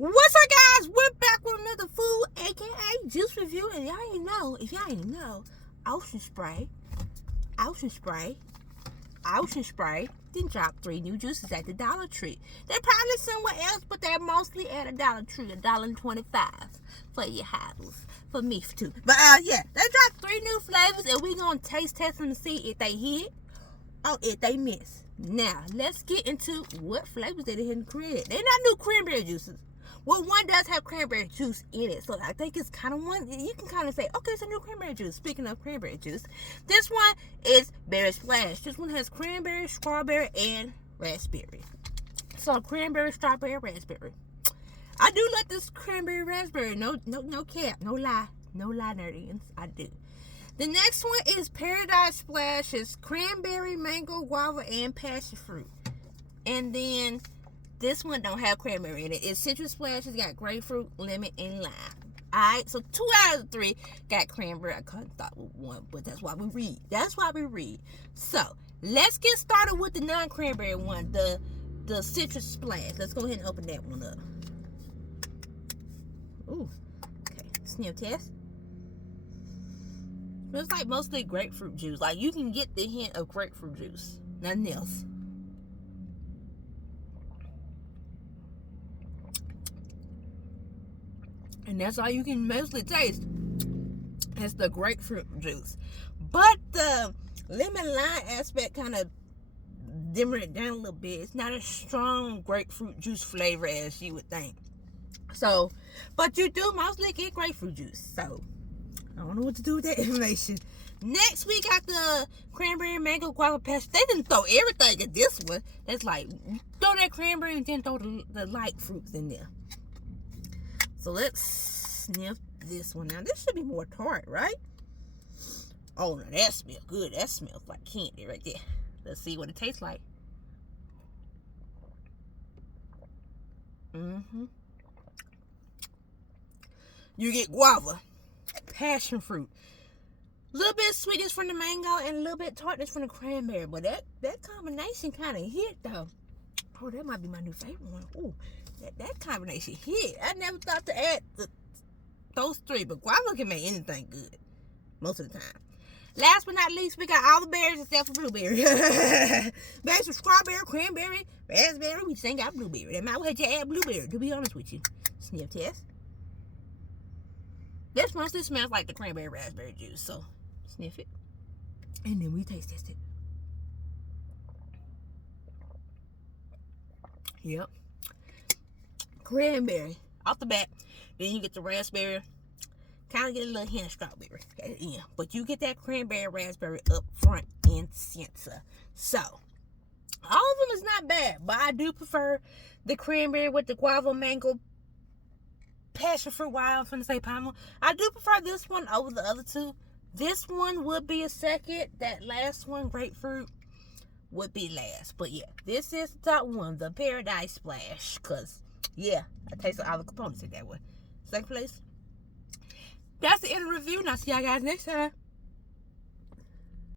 What's up, guys? We're back with another food, aka juice review. And y'all ain't know, if y'all ain't know, Ocean Spray then dropped 3 new juices at the Dollar Tree. They're probably somewhere else, but they're mostly at a Dollar Tree, $1.25 for your house, for me too. But yeah, they dropped 3 new flavors, and we gonna taste test them to see if they hit or if they miss. Now let's get into what flavors they didn't create. They're not new cranberry juices. Well, one does have cranberry juice in it, so I think it's kind of one, you can kind of say, okay, it's a new cranberry juice. Speaking of cranberry juice, this one is Berry Splash. This one has cranberry, strawberry, and raspberry. So cranberry, strawberry, raspberry. I do like this cranberry, raspberry. No cap, no lie, nerdians. I do. The next one is Paradise Splash. It's cranberry, mango, guava, and passion fruit. And then this one don't have cranberry in it. It's Citrus Splash. It's got grapefruit, lemon, and lime. Alright, so 2 out of the 3 got cranberry. I couldn't thought with one, but that's why we read. So, let's get started with the non-cranberry one, the Citrus Splash. Let's go ahead and open that one up. Ooh, okay, sniff test. It's like mostly grapefruit juice. Like, you can get the hint of grapefruit juice. Nothing else. And that's all you can mostly taste. It's the grapefruit juice. But the lemon lime aspect kind of dimmer it down a little bit. It's not a strong grapefruit juice flavor as you would think. So, but you do mostly get grapefruit juice. So, I don't know what to do with that information. Next, we got the cranberry, mango, guava, passion. They didn't throw everything at this one. That's like, throw that cranberry and then throw the light fruits in there. So let's sniff this one. Now, this should be more tart, right? Oh, now that smells good. That smells like candy right there. Let's see what it tastes like. You get guava, passion fruit, a little bit of sweetness from the mango, and a little bit of tartness from the cranberry. But that combination kind of hit, though. Oh, that might be my new favorite one. Ooh. That combination hit. I never thought to add those 3, but guava can make anything good most of the time. Last but not least, we got all the berries except for blueberry. Berries from strawberry, cranberry, raspberry. We just ain't got blueberry. They might have to add blueberry, to be honest with you. Sniff test. This mostly smells like the cranberry raspberry juice, so sniff it. And then we taste test it. Yep. Cranberry off the bat, then you get the raspberry, kind of get a little hint of strawberry at the end, but you get that cranberry raspberry up front and center. So all of them is not bad, but I do prefer the cranberry with the guava, mango, passion fruit. While I'm finna say pineapple, I do prefer this one over the other 2. This one would be a second. That last one, grapefruit, would be last. But yeah, this is the top one, the Paradise Splash, because yeah, I tasted all the components in that one. Second place. That's the end of the review, and I'll see y'all guys next time.